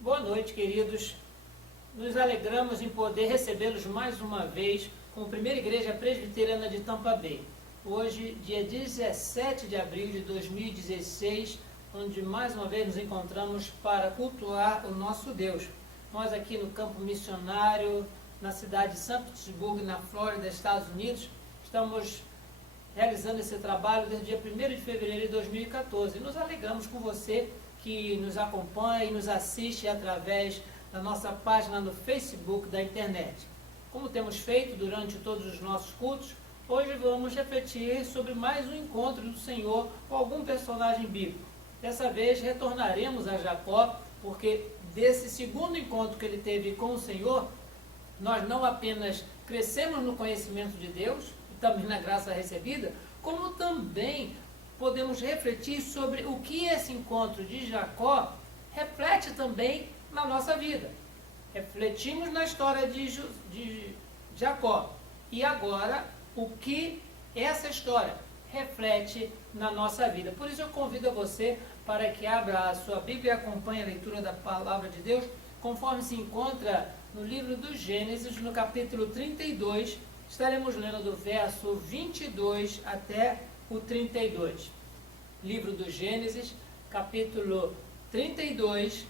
Boa noite, queridos. Nos alegramos em poder recebê-los mais uma vez como Primeira Igreja Presbiteriana de Tampa Bay. Hoje, dia 17 de abril de 2016, onde mais uma vez nos encontramos para cultuar o nosso Deus. Nós aqui no campo missionário, na cidade de São Petersburgo, na Flórida, Estados Unidos, estamos realizando esse trabalho desde o dia 1º de fevereiro de 2014. E nos alegramos com você que nos acompanha e nos assiste através da nossa página no Facebook da internet. Como temos feito durante todos os nossos cultos, hoje vamos refletir sobre mais um encontro do Senhor com algum personagem bíblico. Dessa vez retornaremos a Jacó, porque desse segundo encontro que ele teve com o Senhor, nós não apenas crescemos no conhecimento de Deus, e também na graça recebida, como também podemos refletir sobre o que esse encontro de Jacó reflete também na nossa vida. Refletimos na história de Jacó. E agora, o que essa história reflete na nossa vida. Por isso eu convido a você para que abra a sua Bíblia e acompanhe a leitura da Palavra de Deus, conforme se encontra no livro do Gênesis, no capítulo 32. Estaremos lendo do verso 22 até o 32. Livro do Gênesis, capítulo 32,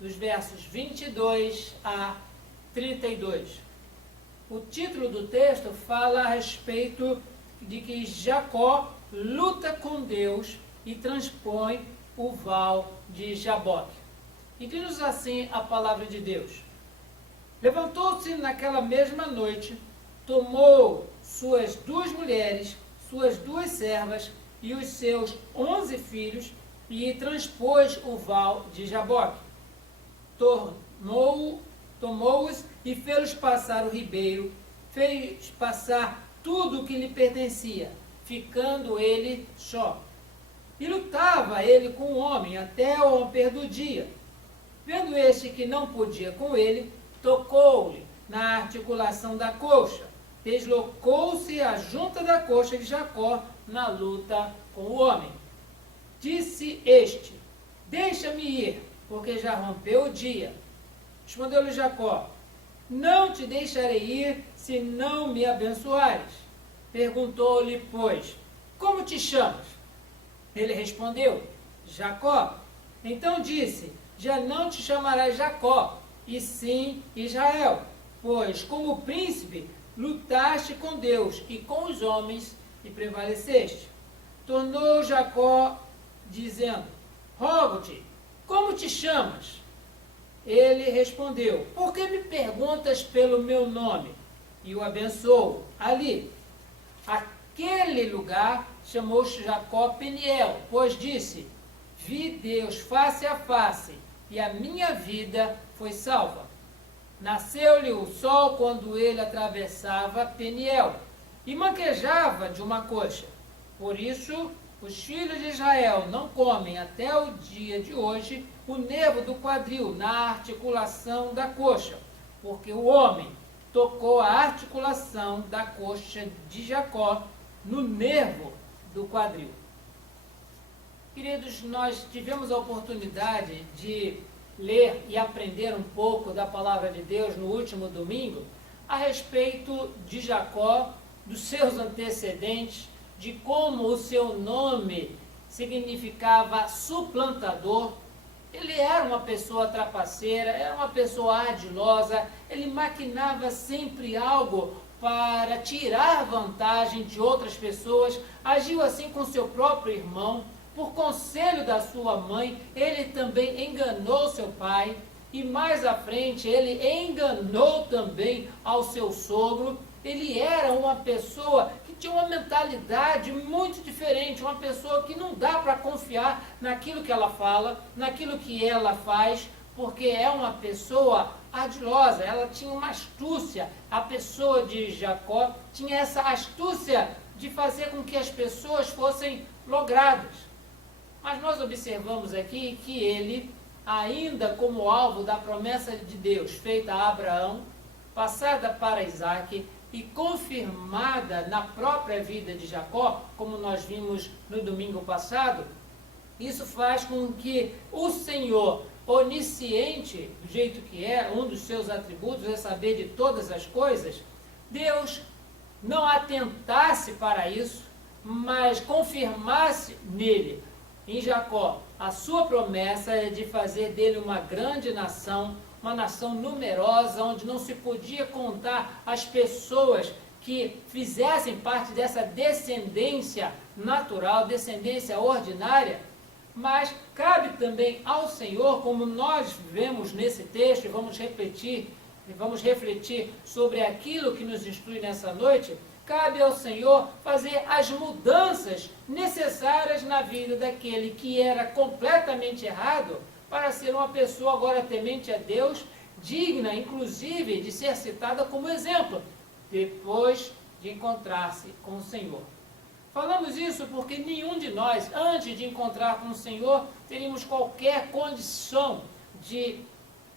dos versos 22 a 32. O título do texto fala a respeito de que Jacó luta com Deus e transpõe o val de Jaboque. E diz assim a palavra de Deus: levantou-se naquela mesma noite, tomou suas 2 mulheres, suas 2 servas e os seus 11 filhos e transpôs o val de Jaboque. Tomou-os e fez-los passar o ribeiro, fez passar tudo o que lhe pertencia, ficando ele só. E lutava ele com o homem até o romper do dia. Vendo este que não podia com ele, tocou-lhe na articulação da coxa. Deslocou-se a junta da coxa de Jacó na luta com o homem. Disse este: deixa-me ir, porque já rompeu o dia. Respondeu-lhe Jacó: não te deixarei ir, se não me abençoares. Perguntou-lhe, pois, como te chamas? Ele respondeu: Jacó. Então disse: já não te chamarás Jacó, e sim Israel, pois como príncipe lutaste com Deus e com os homens e prevaleceste. Tornou Jacó, dizendo: rogo-te, como te chamas? Ele respondeu: por que me perguntas pelo meu nome? E o abençoou. Ali, aquele lugar chamou-se Jacó Peniel, pois disse: vi Deus face a face, e a minha vida foi salva. Nasceu-lhe o sol quando ele atravessava Peniel, e manquejava de uma coxa. Por isso, os filhos de Israel não comem até o dia de hoje o nervo do quadril na articulação da coxa, porque o homem tocou a articulação da coxa de Jacó no nervo do quadril. Queridos, nós tivemos a oportunidade de ler e aprender um pouco da palavra de Deus no último domingo a respeito de Jacó, dos seus antecedentes, de como o seu nome significava suplantador. Ele era uma pessoa trapaceira, era uma pessoa ardilosa, ele maquinava sempre algo para tirar vantagem de outras pessoas, agiu assim com seu próprio irmão. Por conselho da sua mãe, ele também enganou seu pai, e mais à frente ele enganou também ao seu sogro. Ele era uma pessoa que tinha uma mentalidade muito diferente, uma pessoa que não dá para confiar naquilo que ela fala, naquilo que ela faz, porque é uma pessoa ardilosa, ela tinha uma astúcia. A pessoa de Jacó tinha essa astúcia de fazer com que as pessoas fossem logradas. Mas nós observamos aqui que ele, ainda como alvo da promessa de Deus feita a Abraão, passada para Isaac e confirmada na própria vida de Jacó, como nós vimos no domingo passado, isso faz com que o Senhor onisciente, do jeito que é, um dos seus atributos é saber de todas as coisas, Deus não atentasse para isso, mas confirmasse nele, em Jacó, a sua promessa de fazer dele uma grande nação, uma nação numerosa, onde não se podia contar as pessoas que fizessem parte dessa descendência natural, descendência ordinária, mas cabe também ao Senhor, como nós vemos nesse texto, e vamos refletir sobre aquilo que nos instrui nessa noite, cabe ao Senhor fazer as mudanças necessárias na vida daquele que era completamente errado, para ser uma pessoa agora temente a Deus, digna, inclusive, de ser citada como exemplo, depois de encontrar-se com o Senhor. Falamos isso porque nenhum de nós, antes de encontrar com o Senhor, teríamos qualquer condição de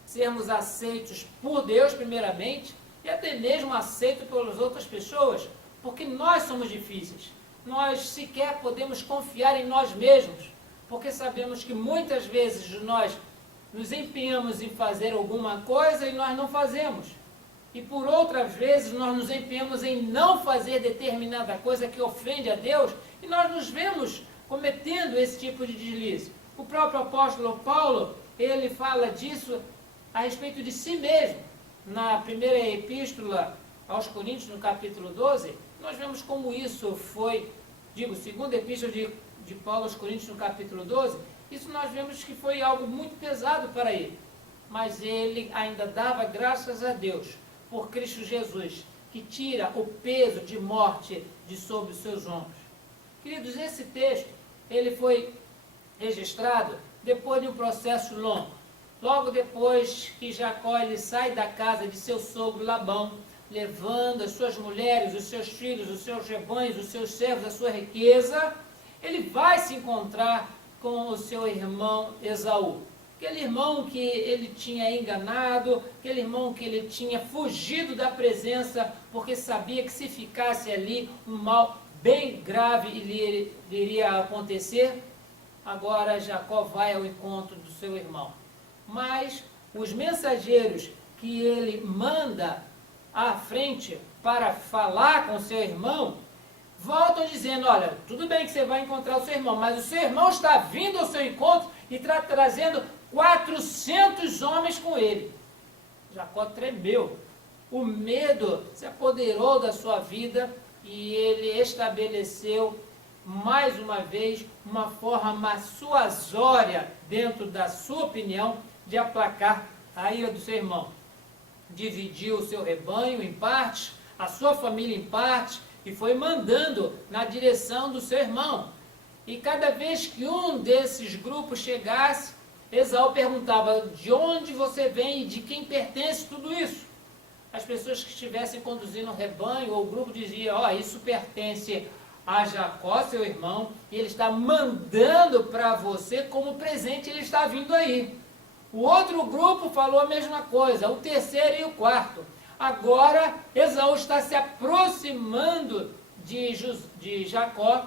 sermos aceitos por Deus, primeiramente, e até mesmo aceitos pelas outras pessoas, porque nós somos difíceis. Nós sequer podemos confiar em nós mesmos, porque sabemos que muitas vezes nós nos empenhamos em fazer alguma coisa e nós não fazemos. E por outras vezes nós nos empenhamos em não fazer determinada coisa que ofende a Deus e nós nos vemos cometendo esse tipo de deslize. O próprio apóstolo Paulo, ele fala disso a respeito de si mesmo. Na primeira epístola aos Coríntios, no capítulo 12, nós vemos como isso foi, segunda epístola de Paulo aos Coríntios, no capítulo 12, isso nós vemos que foi algo muito pesado para ele. Mas ele ainda dava graças a Deus por Cristo Jesus, que tira o peso de morte de sobre os seus ombros. Queridos, esse texto, ele foi registrado depois de um processo longo. Logo depois que Jacó ele sai da casa de seu sogro Labão, levando as suas mulheres, os seus filhos, os seus rebanhos, os seus servos, a sua riqueza, ele vai se encontrar com o seu irmão Esaú. Aquele irmão que ele tinha enganado, aquele irmão que ele tinha fugido da presença, porque sabia que se ficasse ali, um mal bem grave lhe iria acontecer. Agora Jacó vai ao encontro do seu irmão. Mas os mensageiros que ele manda à frente para falar com seu irmão, voltam dizendo, olha, tudo bem que você vai encontrar o seu irmão, mas o seu irmão está vindo ao seu encontro e está trazendo 400 homens com ele. Jacó tremeu. O medo se apoderou da sua vida e ele estabeleceu, mais uma vez, uma forma suasória, dentro da sua opinião, de aplacar a ira do seu irmão. Dividiu o seu rebanho em partes, a sua família em partes, e foi mandando na direção do seu irmão. E cada vez que um desses grupos chegasse, Esaú perguntava, de onde você vem e de quem pertence tudo isso? As pessoas que estivessem conduzindo o rebanho ou o grupo diziam, isso pertence a Jacó, seu irmão, e ele está mandando para você como presente, ele está vindo aí. O outro grupo falou a mesma coisa, o terceiro e o quarto. Agora, Esaú está se aproximando de Jacó,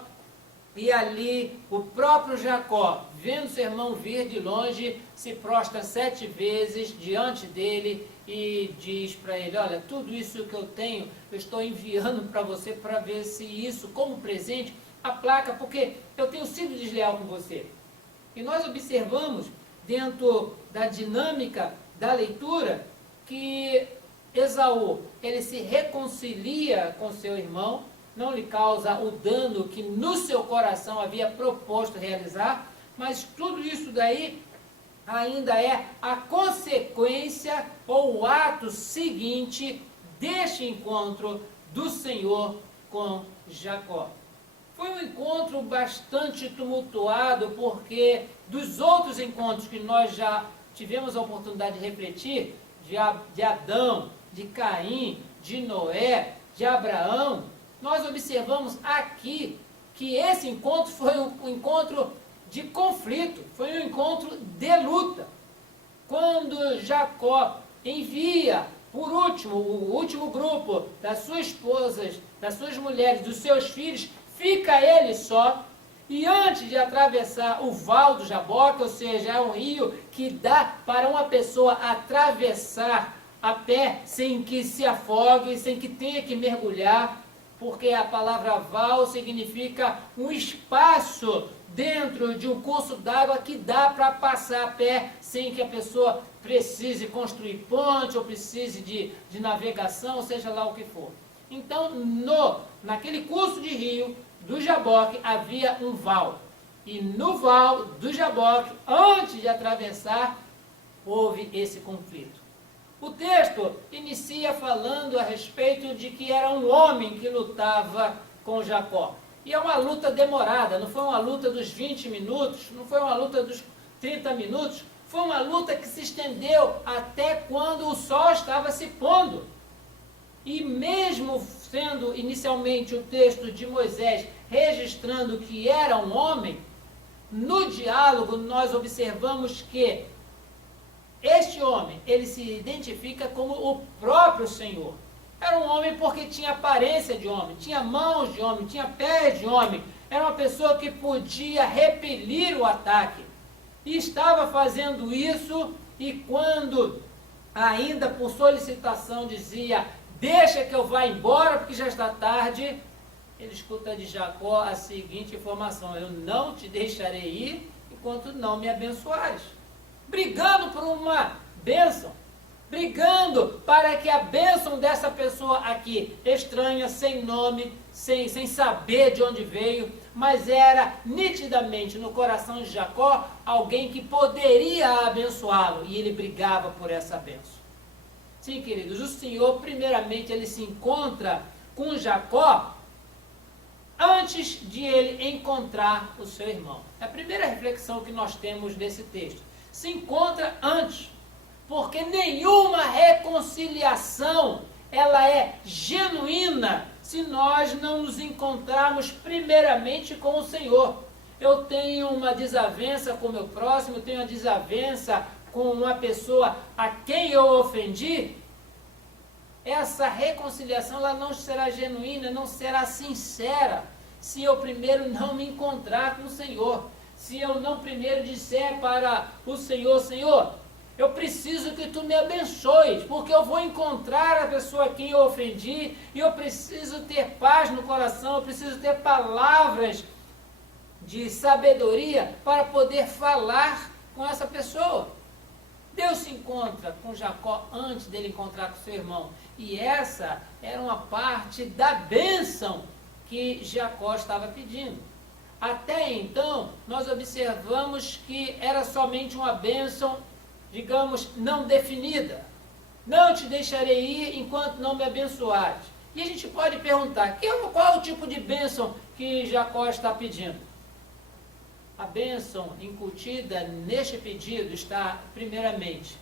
e ali o próprio Jacó, vendo seu irmão vir de longe, se prostra 7 vezes diante dele e diz para ele, olha, tudo isso que eu tenho, eu estou enviando para você para ver se isso, como presente, aplaca, porque eu tenho sido desleal com você. E nós observamos, dentro da dinâmica da leitura, que Esaú, ele se reconcilia com seu irmão, não lhe causa o dano que no seu coração havia proposto realizar, mas tudo isso daí ainda é a consequência ou o ato seguinte deste encontro do Senhor com Jacó. Foi um encontro bastante tumultuado, porque dos outros encontros que nós já tivemos a oportunidade de refletir, de Adão, de Caim, de Noé, de Abraão, nós observamos aqui que esse encontro foi um encontro de conflito, foi um encontro de luta. Quando Jacó envia, por último, o último grupo das suas esposas, das suas mulheres, dos seus filhos, fica ele só, E antes de atravessar o val do Jaboque, ou seja, é um rio que dá para uma pessoa atravessar a pé sem que se afogue, sem que tenha que mergulhar, porque a palavra val significa um espaço dentro de um curso d'água que dá para passar a pé sem que a pessoa precise construir ponte ou precise de navegação, seja lá o que for. Então, naquele curso de rio do Jaboque havia um val. E no val do Jaboque, antes de atravessar, houve esse conflito. O texto inicia falando a respeito de que era um homem que lutava com Jacó. E é uma luta demorada, não foi uma luta dos 20 minutos, não foi uma luta dos 30 minutos, foi uma luta que se estendeu até quando o sol estava se pondo. E mesmo sendo inicialmente o texto de Moisés registrando que era um homem, no diálogo nós observamos que este homem, ele se identifica como o próprio Senhor. Era um homem porque tinha aparência de homem, tinha mãos de homem, tinha pés de homem. Era uma pessoa que podia repelir o ataque. E estava fazendo isso, e quando, ainda por solicitação, dizia: deixa que eu vá embora porque já está tarde, ele escuta de Jacó a seguinte informação: eu não te deixarei ir enquanto não me abençoares. Brigando por uma bênção, brigando para que a bênção dessa pessoa aqui, estranha, sem nome, sem saber de onde veio, mas era nitidamente no coração de Jacó alguém que poderia abençoá-lo, e ele brigava por essa bênção. Sim, queridos, o Senhor, primeiramente, ele se encontra com Jacó antes de ele encontrar o seu irmão. É a primeira reflexão que nós temos desse texto. Se encontra antes, porque nenhuma reconciliação ela é genuína se nós não nos encontrarmos primeiramente com o Senhor. Eu tenho uma desavença com o meu próximo, eu tenho uma desavença com uma pessoa a quem eu ofendi, essa reconciliação ela não será genuína, não será sincera, se eu primeiro não me encontrar com o Senhor. Se eu não primeiro disser para o Senhor: Senhor, eu preciso que tu me abençoes, porque eu vou encontrar a pessoa a quem eu ofendi, e eu preciso ter paz no coração, eu preciso ter palavras de sabedoria para poder falar com essa pessoa. Deus se encontra com Jacó antes dele encontrar com seu irmão, e essa era uma parte da bênção que Jacó estava pedindo. Até então, nós observamos que era somente uma bênção, digamos, não definida. Não te deixarei ir enquanto não me abençoares. E a gente pode perguntar, qual é o tipo de bênção que Jacó está pedindo? A bênção incutida neste pedido está, primeiramente,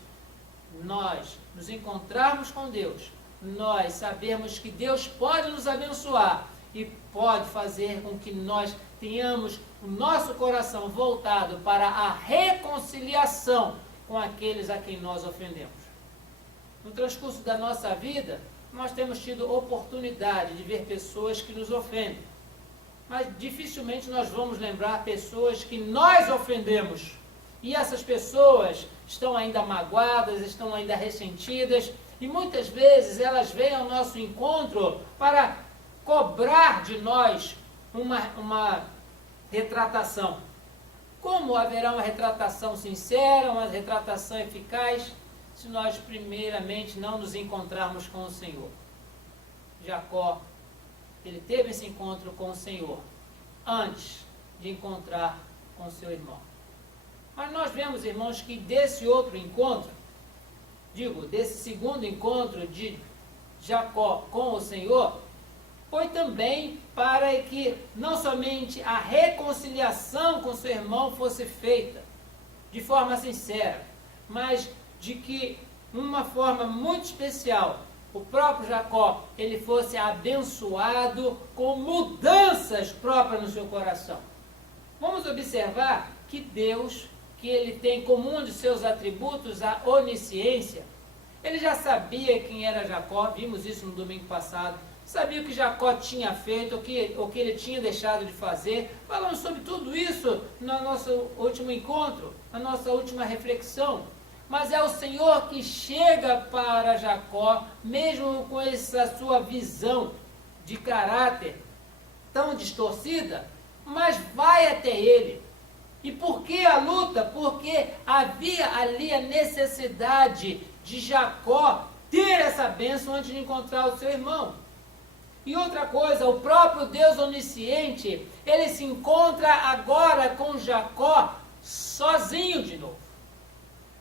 nós nos encontrarmos com Deus, nós sabermos que Deus pode nos abençoar e pode fazer com que nós tenhamos o nosso coração voltado para a reconciliação com aqueles a quem nós ofendemos. No transcurso da nossa vida, nós temos tido oportunidade de ver pessoas que nos ofendem, mas dificilmente nós vamos lembrar pessoas que nós ofendemos. E essas pessoas estão ainda magoadas, estão ainda ressentidas, e muitas vezes elas vêm ao nosso encontro para cobrar de nós uma retratação. Como haverá uma retratação sincera, uma retratação eficaz, se nós primeiramente não nos encontrarmos com o Senhor? Jacó, ele teve esse encontro com o Senhor antes de encontrar com seu irmão. Mas nós vemos, irmãos, que desse outro encontro, desse segundo encontro de Jacó com o Senhor, foi também para que não somente a reconciliação com seu irmão fosse feita de forma sincera, mas de que, uma forma muito especial, o próprio Jacó, ele fosse abençoado com mudanças próprias no seu coração. Vamos observar que Deus, que ele tem como um de seus atributos a onisciência, ele já sabia quem era Jacó, vimos isso no domingo passado. sabia o que Jacó tinha feito, o que ele tinha deixado de fazer. Falamos sobre tudo isso no nosso último encontro, na nossa última reflexão. Mas é o Senhor que chega para Jacó, mesmo com essa sua visão de caráter tão distorcida, mas vai até ele. E por que a luta? Porque havia ali a necessidade de Jacó ter essa bênção antes de encontrar o seu irmão. E outra coisa, o próprio Deus onisciente, ele se encontra agora com Jacó sozinho de novo.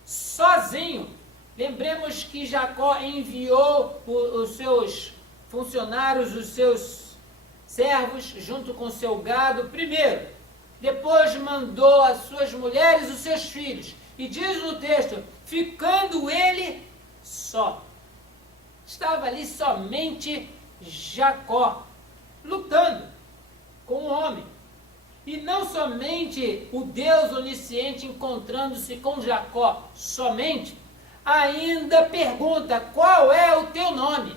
Sozinho. Lembremos que Jacó enviou os seus funcionários, os seus servos, junto com o seu gado, primeiro. Depois mandou as suas mulheres e os seus filhos. E diz no texto, ficando ele só. Estava ali somente Jacó, lutando com o homem. E não somente o Deus onisciente encontrando-se com Jacó somente, ainda pergunta, qual é o teu nome?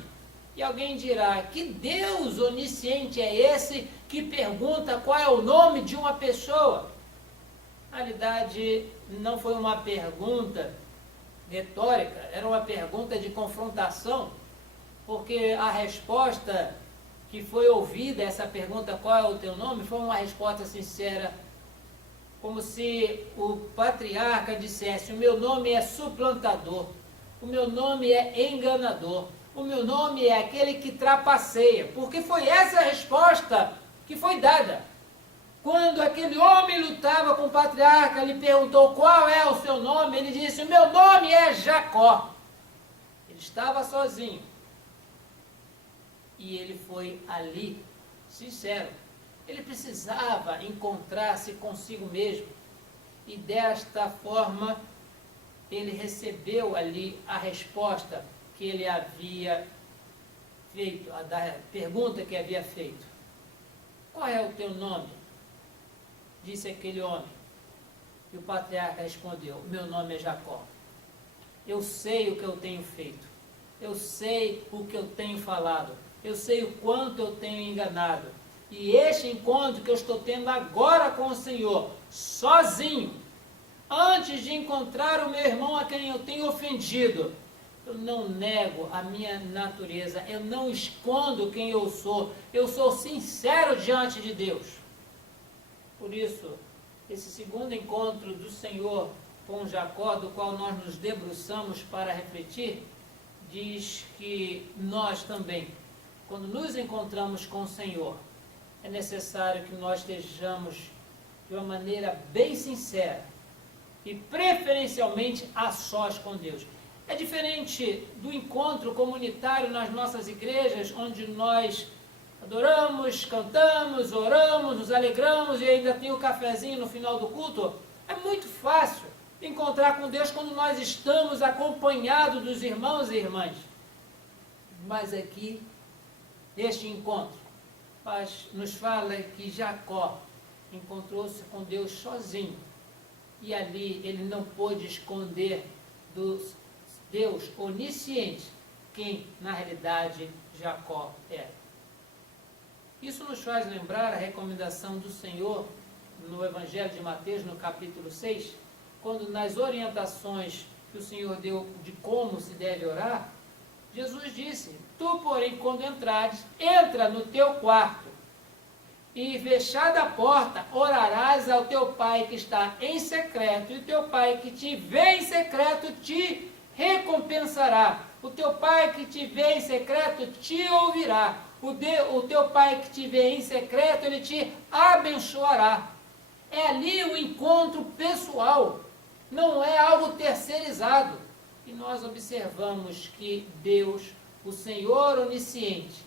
E alguém dirá, que Deus onisciente é esse que pergunta qual é o nome de uma pessoa? Na realidade, não foi uma pergunta retórica, era uma pergunta de confrontação, porque a resposta que foi ouvida, essa pergunta, qual é o teu nome, foi uma resposta sincera, como se o patriarca dissesse, o meu nome é suplantador, o meu nome é enganador, o meu nome é aquele que trapaceia, porque foi essa a resposta que foi dada. Quando aquele homem lutava com o patriarca, ele perguntou qual é o seu nome, ele disse, o meu nome é Jacó. Ele estava sozinho. E ele foi ali, sincero. Ele precisava encontrar-se consigo mesmo. E desta forma, ele recebeu ali a resposta que ele havia feito, da pergunta que havia feito. Qual é o teu nome? Disse aquele homem. E o patriarca respondeu, meu nome é Jacó. Eu sei o que eu tenho feito. Eu sei o que eu tenho falado. Eu sei o quanto eu tenho enganado. E este encontro que eu estou tendo agora com o Senhor, sozinho, antes de encontrar o meu irmão a quem eu tenho ofendido, eu não nego a minha natureza, eu não escondo quem eu sou sincero diante de Deus. Por isso, esse segundo encontro do Senhor com Jacó, do qual nós nos debruçamos para refletir, diz que nós também, quando nos encontramos com o Senhor, é necessário que nós estejamos de uma maneira bem sincera e preferencialmente a sós com Deus. É diferente do encontro comunitário nas nossas igrejas, onde nós adoramos, cantamos, oramos, nos alegramos e ainda tem o cafezinho no final do culto. É muito fácil encontrar com Deus quando nós estamos acompanhados dos irmãos e irmãs. Mas aqui, este encontro nos fala que Jacó encontrou-se com Deus sozinho. E ali ele não pôde esconder do Deus onisciente quem, na realidade, Jacó era. Isso nos faz lembrar a recomendação do Senhor no Evangelho de Mateus, no capítulo 6, quando nas orientações que o Senhor deu de como se deve orar, Jesus disse, tu, porém, quando entrares, entra no teu quarto e, fechada a porta, orarás ao teu Pai que está em secreto, e o teu Pai que te vê em secreto te recompensará. O teu Pai que te vê em secreto te ouvirá. O teu Pai que te vê em secreto, ele te abençoará. É ali o encontro pessoal, não é algo terceirizado. E nós observamos que Deus, o Senhor onisciente,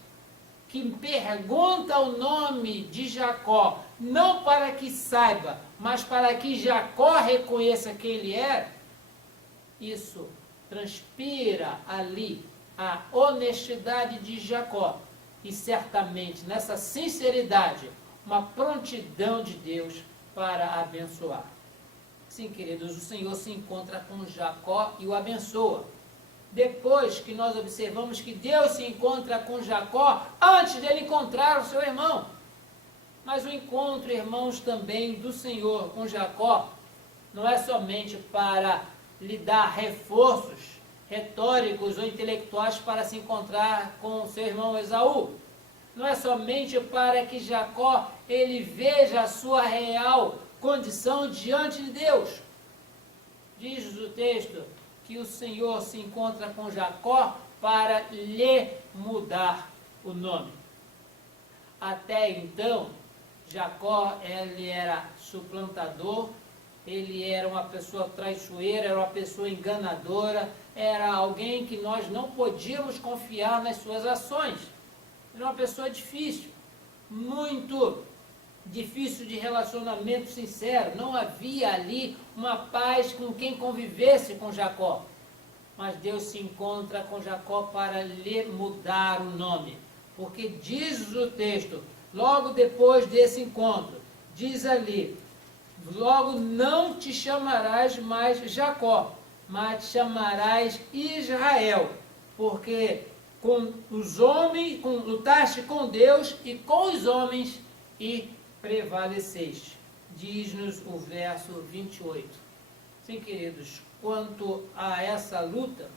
que pergunta o nome de Jacó, não para que saiba, mas para que Jacó reconheça quem ele é, isso transpira ali a honestidade de Jacó. E certamente, nessa sinceridade, uma prontidão de Deus para abençoar. Sim, queridos, o Senhor se encontra com Jacó e o abençoa. depois que nós observamos que Deus se encontra com Jacó antes dele encontrar o seu irmão. Mas o encontro, irmãos, também do Senhor com Jacó não é somente para lhe dar reforços retóricos ou intelectuais para se encontrar com seu irmão Esaú. Não é somente para que Jacó ele veja a sua real condição diante de Deus. Diz o texto que o Senhor se encontra com Jacó para lhe mudar o nome. Até então, Jacó ele era suplantador, ele era uma pessoa traiçoeira, era uma pessoa enganadora, era alguém que nós não podíamos confiar nas suas ações. Era uma pessoa difícil, muito difícil de relacionamento sincero. Não havia ali uma paz com quem convivesse com Jacó. Mas Deus se encontra com Jacó para lhe mudar o nome. Porque diz o texto, logo depois desse encontro, diz ali, logo não te chamarás mais Jacó, mas te chamarás Israel, porque com os homens, lutaste com Deus e com os homens e prevaleceste. Diz-nos o verso 28. Sim, queridos, quanto a essa luta,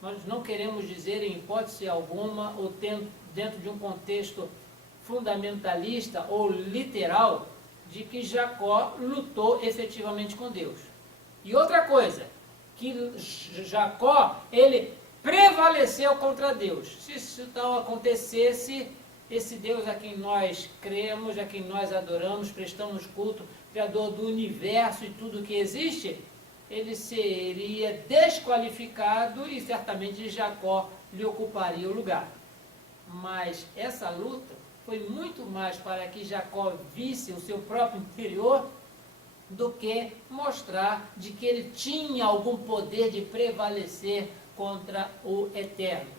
nós não queremos dizer em hipótese alguma, ou dentro de um contexto fundamentalista ou literal, de que Jacó lutou efetivamente com Deus. E outra coisa, que Jacó, ele prevaleceu contra Deus. Se isso tal acontecesse, esse Deus a quem nós cremos, a quem nós adoramos, prestamos culto, Criador do universo e tudo que existe, ele seria desqualificado e certamente Jacó lhe ocuparia o lugar. Mas essa luta foi muito mais para que Jacó visse o seu próprio interior do que mostrar de que ele tinha algum poder de prevalecer contra o Eterno.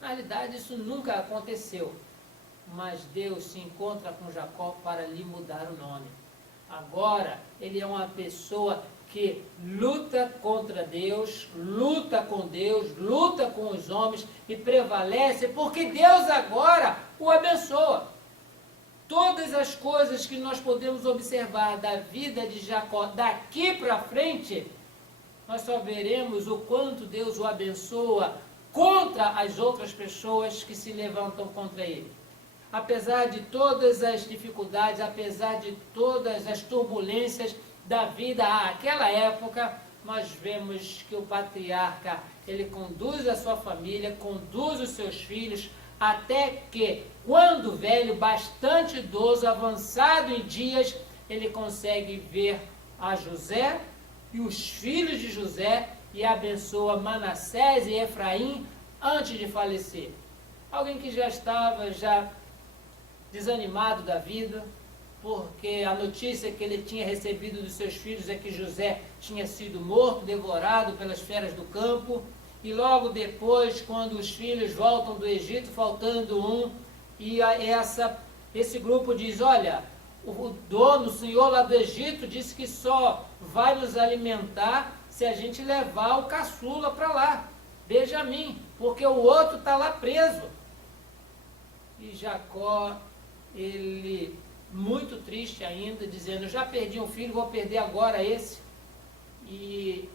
Na realidade, isso nunca aconteceu. Mas Deus se encontra com Jacó para lhe mudar o nome. Agora, ele é uma pessoa que luta contra Deus, luta com Deus, luta com os homens e prevalece, porque Deus agora o abençoa. Todas as coisas que nós podemos observar da vida de Jacó daqui para frente, nós só veremos o quanto Deus o abençoa contra as outras pessoas que se levantam contra ele. Apesar de todas as dificuldades, apesar de todas as turbulências da vida àquela época, nós vemos que o patriarca, ele conduz a sua família, conduz os seus filhos, até que, quando velho, bastante idoso, avançado em dias, ele consegue ver a José e os filhos de José e abençoa Manassés e Efraim antes de falecer. Alguém que já estava desanimado da vida, porque a notícia que ele tinha recebido dos seus filhos é que José tinha sido morto, devorado pelas feras do campo, e logo depois, quando os filhos voltam do Egito, faltando um, e esse grupo diz, olha, o dono, o senhor lá do Egito, disse que só vai nos alimentar se a gente levar o caçula para lá, Benjamim, porque o outro está lá preso. E Jacó, ele, muito triste ainda, dizendo, já perdi um filho, vou perder agora esse. E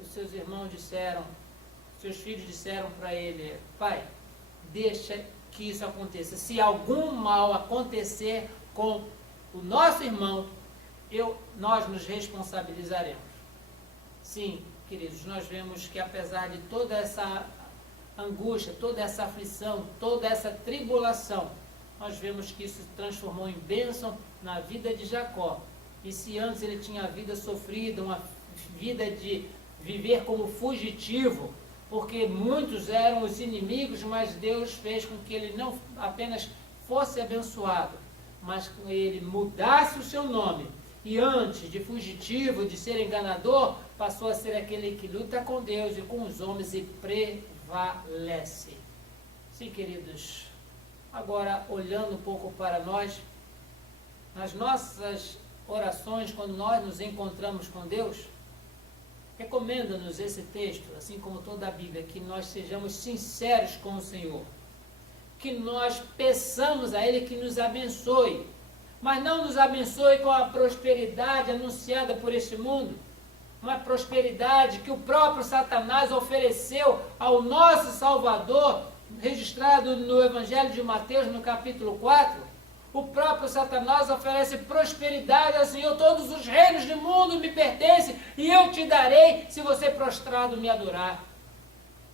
os seus irmãos disseram, seus filhos disseram para ele, pai, deixa que isso aconteça. Se algum mal acontecer com o nosso irmão, nós nos responsabilizaremos. Sim, queridos, nós vemos que apesar de toda essa angústia, toda essa aflição, toda essa tribulação, nós vemos que isso se transformou em bênção na vida de Jacó. E se antes ele tinha a vida sofrida, uma vida de viver como fugitivo, porque muitos eram os inimigos, mas Deus fez com que ele não apenas fosse abençoado, mas que ele mudasse o seu nome. E antes de fugitivo, de ser enganador, passou a ser aquele que luta com Deus e com os homens e prevalece. Sim, queridos, agora olhando um pouco para nós, nas nossas orações, quando nós nos encontramos com Deus, recomenda-nos esse texto, assim como toda a Bíblia, que nós sejamos sinceros com o Senhor, que nós peçamos a Ele que nos abençoe, mas não nos abençoe com a prosperidade anunciada por este mundo, uma prosperidade que o próprio Satanás ofereceu ao nosso Salvador, registrado no Evangelho de Mateus, no capítulo 4, o próprio Satanás oferece prosperidade ao Senhor, todos os reinos do mundo me pertencem, e eu te darei se você prostrado me adorar.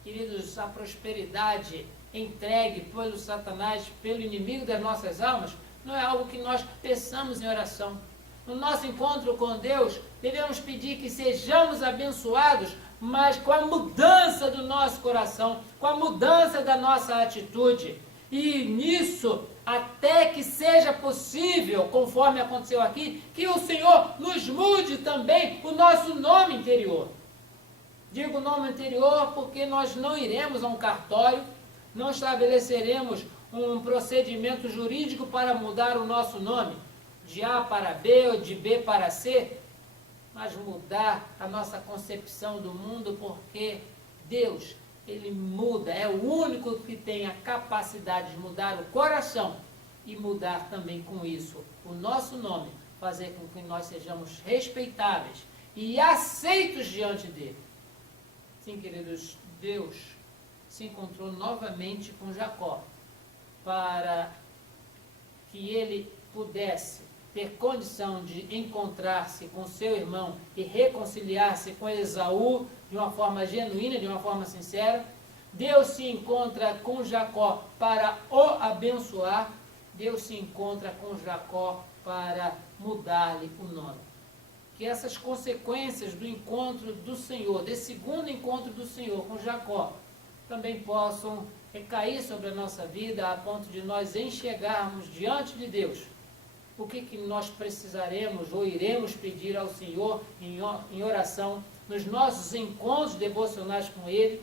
Queridos, a prosperidade entregue pelo Satanás, pelo inimigo das nossas almas, não é algo que nós peçamos em oração. No nosso encontro com Deus, devemos pedir que sejamos abençoados, mas com a mudança do nosso coração, com a mudança da nossa atitude. E nisso, até que seja possível, conforme aconteceu aqui, que o Senhor nos mude também o nosso nome interior. Digo nome interior porque nós não iremos a um cartório, não estabeleceremos um procedimento jurídico para mudar o nosso nome, de A para B ou de B para C, mas mudar a nossa concepção do mundo, porque Deus, Ele muda, é o único que tem a capacidade de mudar o coração e mudar também com isso o nosso nome, fazer com que nós sejamos respeitáveis e aceitos diante dele. Sim, queridos, Deus se encontrou novamente com Jacó para que ele pudesse ter condição de encontrar-se com seu irmão e reconciliar-se com Esaú de uma forma genuína, de uma forma sincera. Deus se encontra com Jacó para o abençoar. Deus se encontra com Jacó para mudar-lhe o nome. Que essas consequências do encontro do Senhor, desse segundo encontro do Senhor com Jacó, também possam recair sobre a nossa vida a ponto de nós enxergarmos diante de Deus o que nós precisaremos ou iremos pedir ao Senhor em oração, nos nossos encontros devocionais com Ele,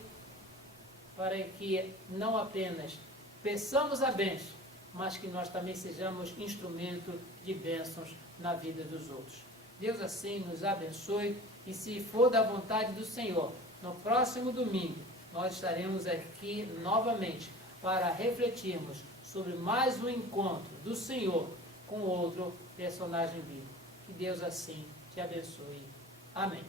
para que não apenas peçamos a bênção, mas que nós também sejamos instrumento de bênçãos na vida dos outros. Deus assim nos abençoe, e se for da vontade do Senhor, no próximo domingo, nós estaremos aqui novamente para refletirmos sobre mais um encontro do Senhor com outro personagem bíblico. Que Deus assim te abençoe. Amém.